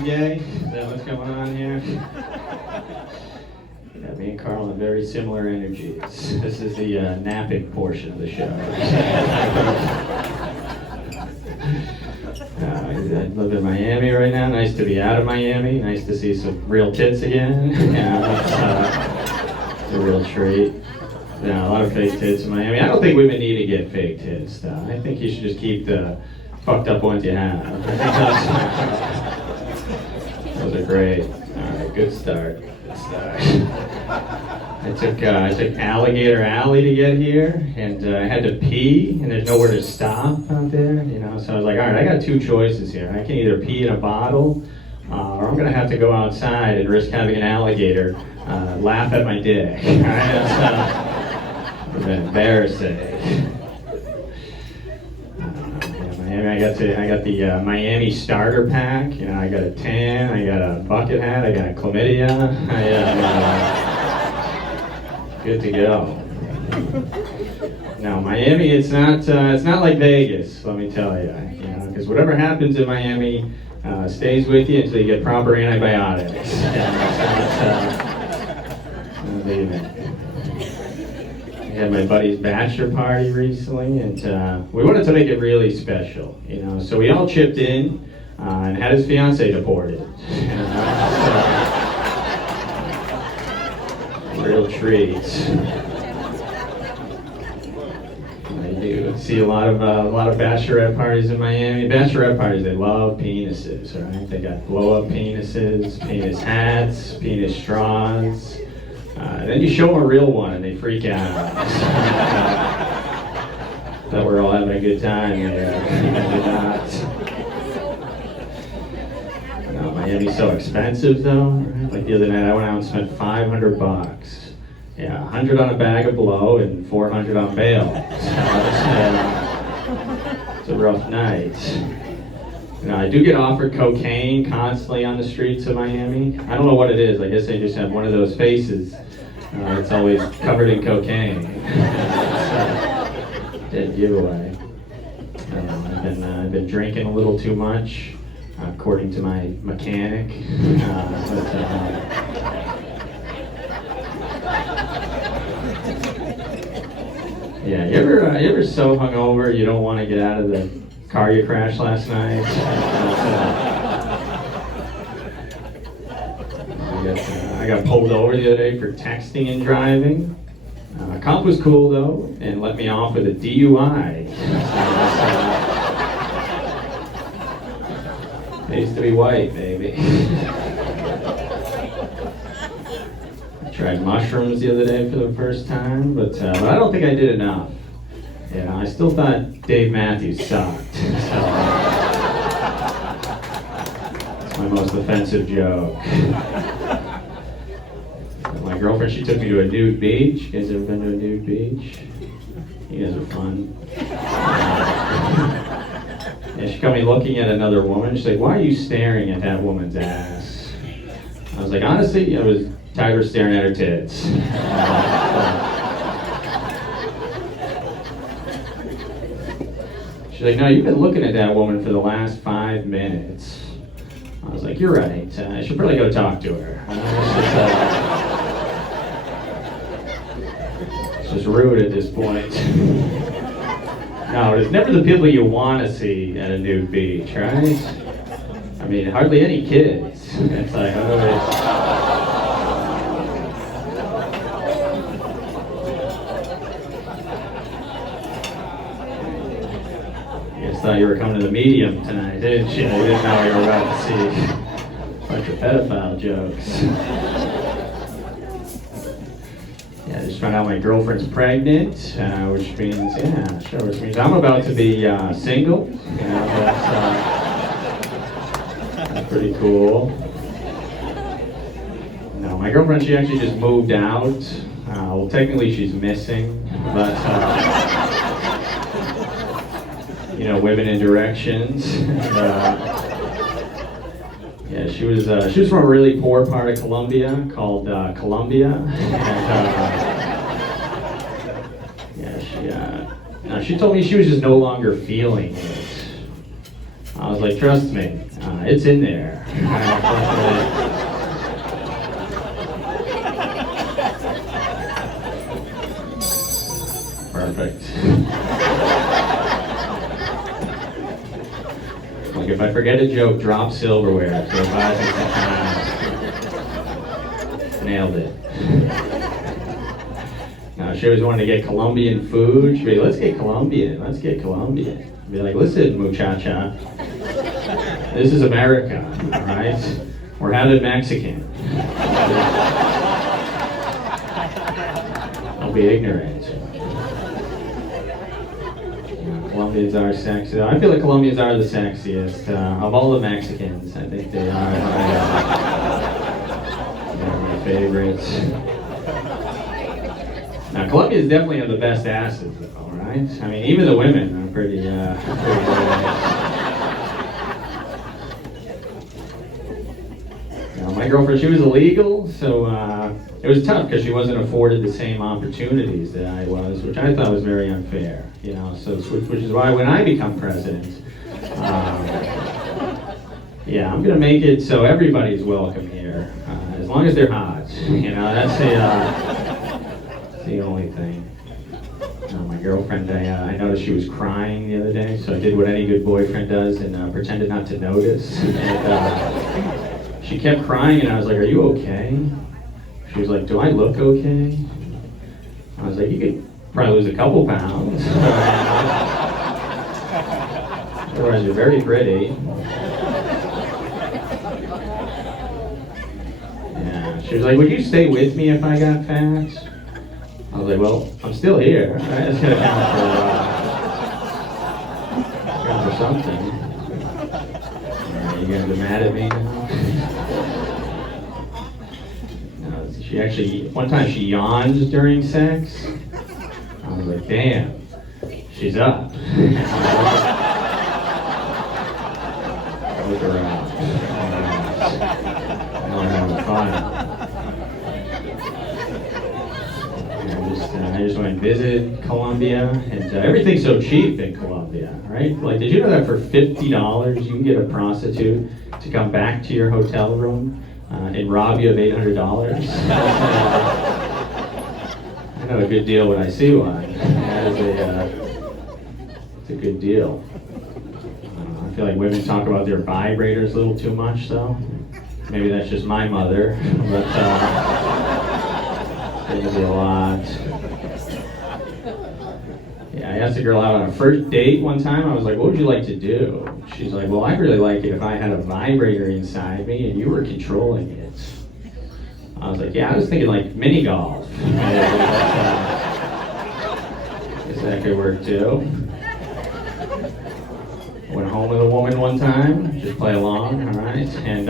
I'm gay? Is that what's going on here? Yeah, me and Carl have very similar energies. This is the napping portion of the show. I live in Miami right now. Nice to be out of Miami. Nice to see some real tits again. It's a real treat. Yeah, a lot of fake tits in Miami. I don't think women need to get fake tits, though. I think you should just keep the fucked up ones you have. I think those are great. All right, good start. Good start. I took Alligator Alley to get here, and I had to pee, and there's nowhere to stop out there, you know. So I was like, all right, I got two choices here. I can either pee in a bottle, or I'm gonna have to go outside and risk having an alligator laugh at my dick. All right, it's embarrassing. Miami, I got the Miami starter pack. You know, I got a tan, I got a bucket hat, I got a chlamydia. Good to go. No, Miami, it's not like Vegas, let me tell you. You know, because whatever happens in Miami stays with you until you get proper antibiotics. Believe it. I had my buddy's bachelor party recently, and we wanted to make it really special, you know. So we all chipped in and had his fiance deported. Real treats. I do see a lot of bachelorette parties in Miami. Bachelorette parties, they love penises, right? They got blow-up penises, penis hats, penis straws. Then you show them a real one and they freak out. Thought we're all having a good time here. No, Miami's so expensive though. Right? Like the other night I went out and spent $500. Yeah, 100 on a bag of blow and 400 on bail. It's a rough night. You know, I do get offered cocaine constantly on the streets of Miami. I don't know what it is. I guess they just have one of those faces. It's always covered in cocaine. Dead giveaway. I've been drinking a little too much, according to my mechanic. Yeah, you ever so hungover you don't want to get out of the car you crashed last night? I got pulled over the other day for texting and driving. Cop was cool though and let me off with a DUI. Pays to be white, baby. I tried mushrooms the other day for the first time, but I don't think I did enough. You know, I still thought Dave Matthews sucked. So, it's my most offensive joke. My girlfriend, she took me to a nude beach. You guys ever been to a nude beach? You guys are fun. Yeah, she got me looking at another woman. She's like, why are you staring at that woman's ass? I was like, honestly, I was tired of staring at her tits. She's like, no, you've been looking at that woman for the last 5 minutes. I was like, you're right. I should probably go talk to her. It's just rude at this point. No, it's never the people you want to see at a nude beach, right? I mean, hardly any kids. It's like, thought you were coming to the medium tonight, didn't you? You didn't know you were about to see a bunch of pedophile jokes. Yeah, I just found out my girlfriend's pregnant, which means, which means I'm about to be single. You know, that's pretty cool. No, my girlfriend, she actually just moved out. Well, technically she's missing, but you know, women in directions. Yeah, she was from a really poor part of Colombia called Colombia. And, she told me she was just no longer feeling it. I was like, trust me, it's in there. Perfect. Like if I forget a joke, drop silverware. So if I think nailed it. Now she always wanted to get Colombian food. She'd be like, let's get Colombian. I'd be like, listen, muchacha. This is America, all right? We're having Mexican. Don't be ignorant. Colombians are sexy. I feel like Colombians are the sexiest of all the Mexicans. I think they are my favorites. Now, Colombians definitely have the best asses, though, right? I mean, even the women are pretty good. My girlfriend, she was illegal, so it was tough because she wasn't afforded the same opportunities that I was, which I thought was very unfair, you know. So, which is why when I become president, yeah, I'm gonna make it so everybody's welcome here, as long as they're hot. You know, that's the only thing. My girlfriend, I noticed she was crying the other day, so I did what any good boyfriend does and pretended not to notice. And, she kept crying, and I was like, are you okay? She was like, do I look okay? I was like, you could probably lose a couple pounds. Otherwise, you're very pretty. Yeah. She was like, would you stay with me if I got fat? I was like, well, I'm still here. Right? That's gotta count for something. Are you gonna be mad at me now? She actually, one time she yawned during sex. I was like, damn, she's up. Look around. I'm having fun. I just went and visited Colombia, and everything's so cheap in Colombia, right? Like, did you know that for $50 you can get a prostitute to come back to your hotel room and rob you of $800? I know a good deal when I see one. That is it's a good deal. I feel like women talk about their vibrators a little too much, though. Maybe that's just my mother, but there's a lot. Yeah, I asked a girl out on a first date one time. I was like, what would you like to do? She's like, well, I'd really like it if I had a vibrator inside me and you were controlling it. I was like, yeah, I was thinking like mini golf. Guess that could work too. Went home with a woman one time, just play along, all right? And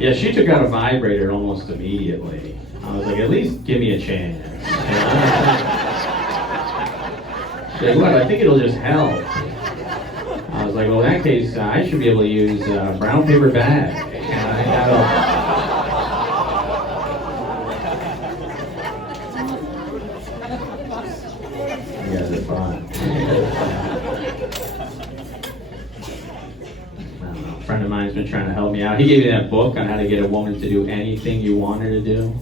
yeah, she took out a vibrator almost immediately. I was like, at least give me a chance. She's like, what? I think it'll just help. I was like, well, in that case, I should be able to use a brown paper bag. You guys are fun. A friend of mine's been trying to help me out. He gave me that book on how to get a woman to do anything you want her to do.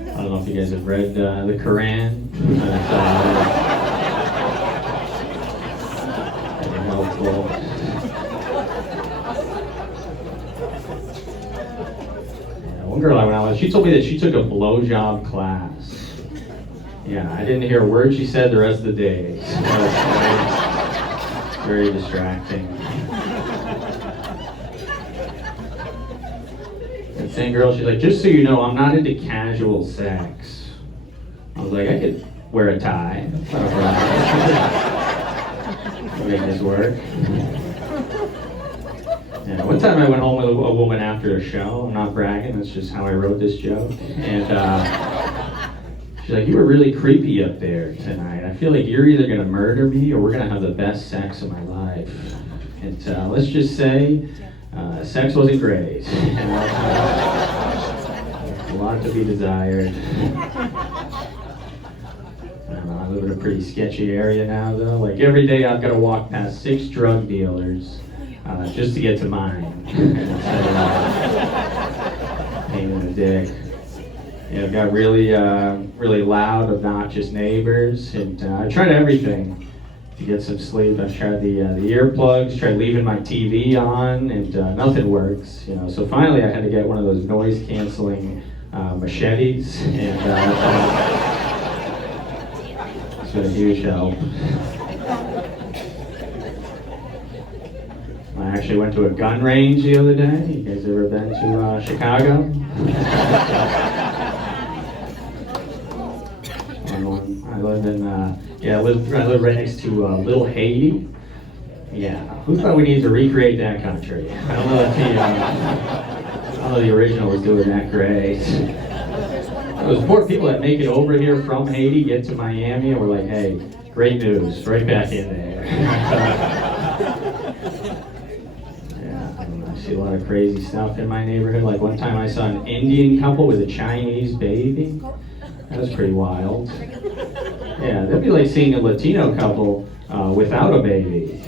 I don't know if you guys have read the Quran. Helpful. Yeah, one girl I went out with, she told me that she took a blowjob class. Yeah, I didn't hear a word she said the rest of the day. So very distracting. That same girl, she's like, just so you know, I'm not into casual sex. I was like, I could wear a tie. That's not a problem. Make this work. Yeah, one time I went home with a woman after a show. I'm not bragging, that's just how I wrote this joke. And she's like, you were really creepy up there tonight. I feel like you're either gonna murder me or we're gonna have the best sex of my life. And let's just say, sex wasn't great. A lot to be desired. I live in a pretty sketchy area now, though. Like every day I've got to walk past 6 drug dealers just to get to mine. Instead of pain in the dick. Yeah, I've got really loud, obnoxious neighbors, and I tried everything to get some sleep. I've tried the earplugs, tried leaving my TV on, and nothing works. So finally I had to get one of those noise canceling machetes, and it's been a huge help. I actually went to a gun range the other day. You guys ever been to Chicago? I live right next to Little Haiti. Yeah, who thought we needed to recreate that country? I don't know if the original was doing that great. Those poor people that make it over here from Haiti, get to Miami, and we're like, hey, great news, right back in there. I see a lot of crazy stuff in my neighborhood. Like one time I saw an Indian couple with a Chinese baby. That was pretty wild. Yeah, that'd be like seeing a Latino couple without a baby.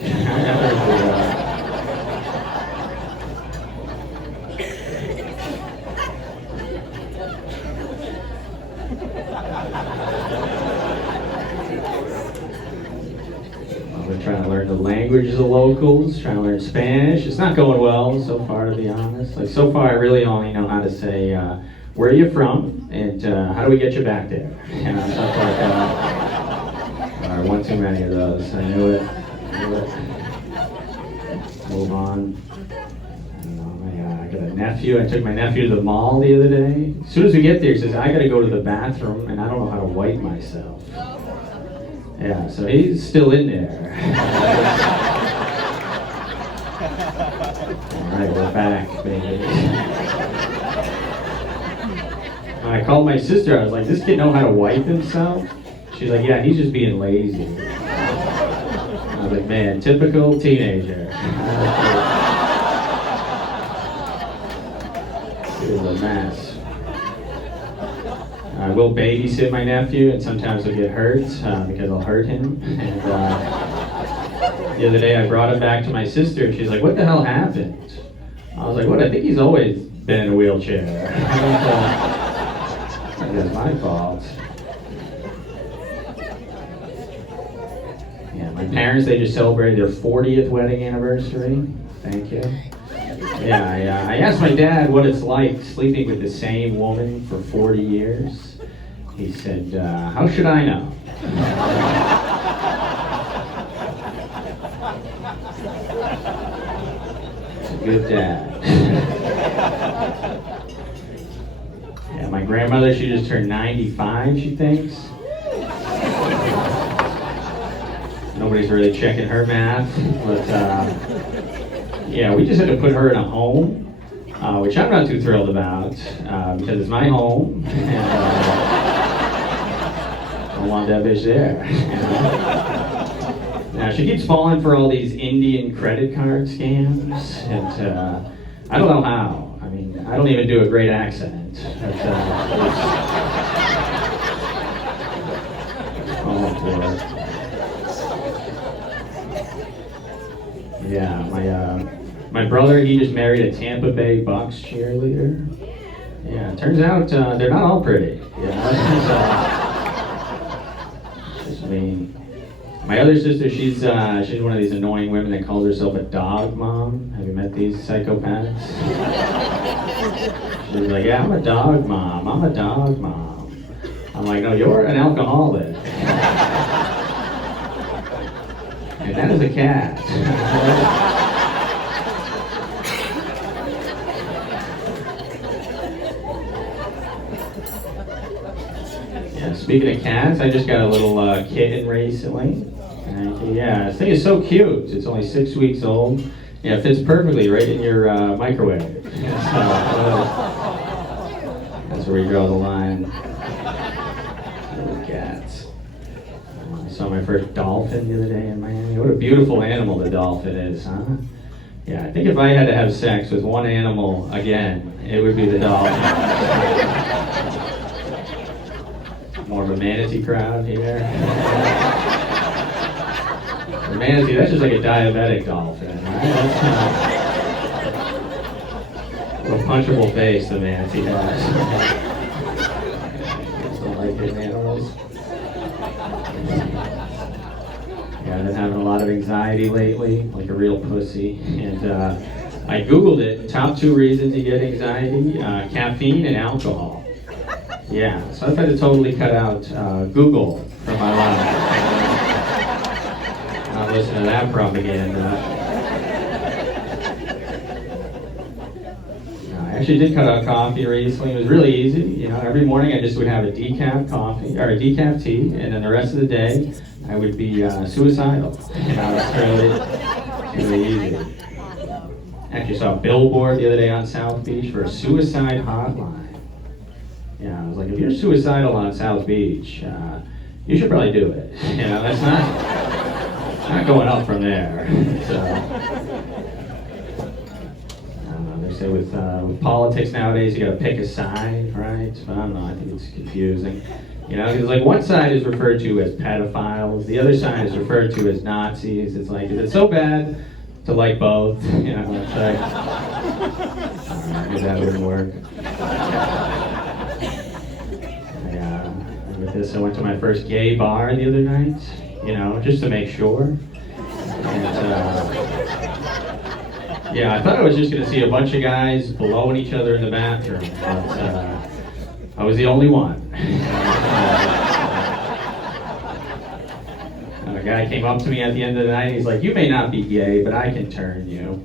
We're trying to learn the language of the locals, trying to learn Spanish. It's not going well so far, to be honest. Like so far, I really only know how to say, where are you from, and how do we get you back there? Stuff like one too many of those. I knew it. Move on. I got a nephew. I took my nephew to the mall the other day. As soon as we get there, he says, I gotta go to the bathroom, and I don't know how to wipe myself. Yeah, so he's still in there. All right, we're back, baby. I called my sister. I was like, "Does this kid know how to wipe himself?" She's like, "Yeah, he's just being lazy." I was like, "Man, typical teenager." It was a mess. I will babysit my nephew, and sometimes he'll get hurt because I'll hurt him. And the other day, I brought him back to my sister, and she's like, "What the hell happened?" I was like, "What? I think he's always been in a wheelchair." It's my fault. Yeah, my parents, they just celebrated their 40th wedding anniversary. Thank you. Yeah, I asked my dad what it's like sleeping with the same woman for 40 years. He said, how should I know? It's a good dad. Yeah, my grandmother, she just turned 95, she thinks. Nobody's really checking her math, but yeah, we just had to put her in a home, which I'm not too thrilled about, because it's my home, and I don't want that bitch there. Now, she keeps falling for all these Indian credit card scams, and I don't know how. I mean, I don't even do a great accent. Oh, boy. Yeah, my brother, he just married a Tampa Bay Bucks cheerleader. Yeah, it turns out they're not all pretty. Yeah, just mean. My other sister, she's one of these annoying women that calls herself a dog mom. Have you met these psychopaths? She's like, yeah, I'm a dog mom. I'm a dog mom. I'm like, no, you're an alcoholic. And that is a cat. Yeah, speaking of cats, I just got a little kitten recently. Yeah, this thing is so cute. It's only 6 weeks old. Yeah, it fits perfectly right in your microwave. That's where you draw the line. Little cats. I saw my first dolphin the other day in Miami. What a beautiful animal the dolphin is, huh? Yeah, I think if I had to have sex with one animal again, it would be the dolphin. More of a manatee crowd here. Manatee, that's just like a diabetic dolphin, right? That's a punchable face the manatee has. Just don't like big animals. Yeah, I've been having a lot of anxiety lately, like a real pussy. And I Googled it. Top 2 reasons you get anxiety, caffeine and alcohol. Yeah, so I've had to totally cut out Google from my life. Not listen to that propaganda. I actually did cut out coffee recently. It was really easy. You know, every morning I just would have a decaf coffee or a decaf tea, and then the rest of the day I would be suicidal. You know, it's really easy. Actually saw a billboard the other day on South Beach for a suicide hotline. Yeah, I was like, if you're suicidal on South Beach, you should probably do it. You know, that's not going up from there. So, I don't know, they say with politics nowadays, you gotta pick a side, right? But I don't know, I think it's confusing. You know, because like one side is referred to as pedophiles, the other side is referred to as Nazis. It's like, is it so bad to like both? You know, it's like, that wouldn't work. With this, I went to my first gay bar the other night, you know, just to make sure. And, yeah, I thought I was just going to see a bunch of guys blowing each other in the bathroom, but I was the only one. A guy came up to me at the end of the night, he's like, you may not be gay, but I can turn you.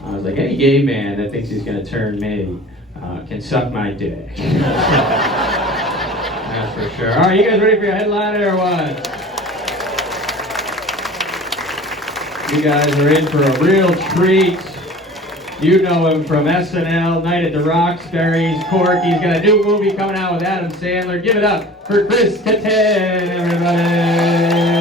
I was like, any gay man that thinks he's going to turn me can suck my dick. That's for sure. All right, you guys ready for your headliner or what? You guys are in for a real treat. You know him from SNL, Night at the Roxbury's, Cork. He's got a new movie coming out with Adam Sandler. Give it up for Katan, everybody.